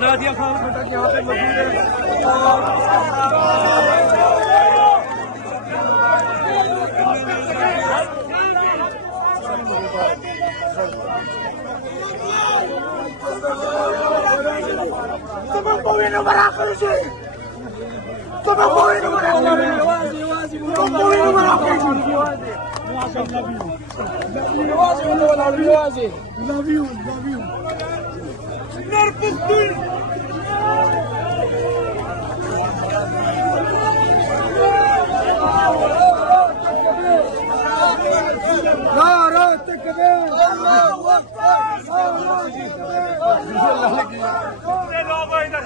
नादिया खान बेटा यहाँ पे मौजूद है तुम्हें powinno merakoze, तुम्हें powinno merakoze, तुम्हें powinno merakoze. Love you. Nerputin. Nara takbir. Allahu Akbar.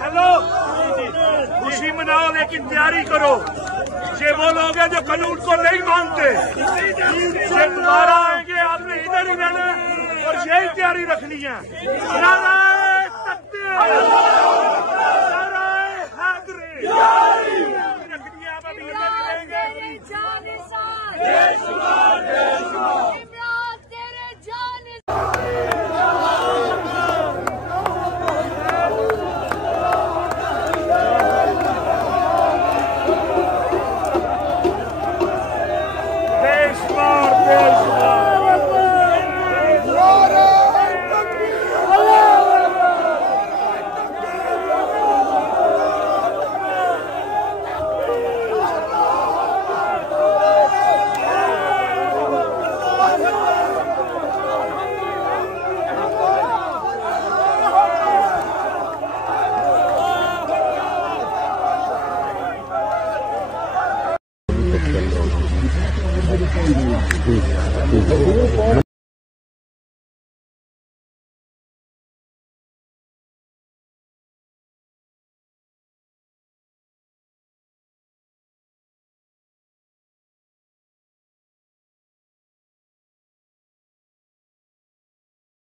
Hello खुशी मनाओ लेकिन तैयारी करो। ये वो लोग हैं जो कानून को नहीं मानते। ये दोबारा आएंगे, आपने इधर ही रहना और यही तैयारी रखनी है। नाराए तकबीर, नाराए हैदरी रखनी है। आप अभी इधर रहेंगे।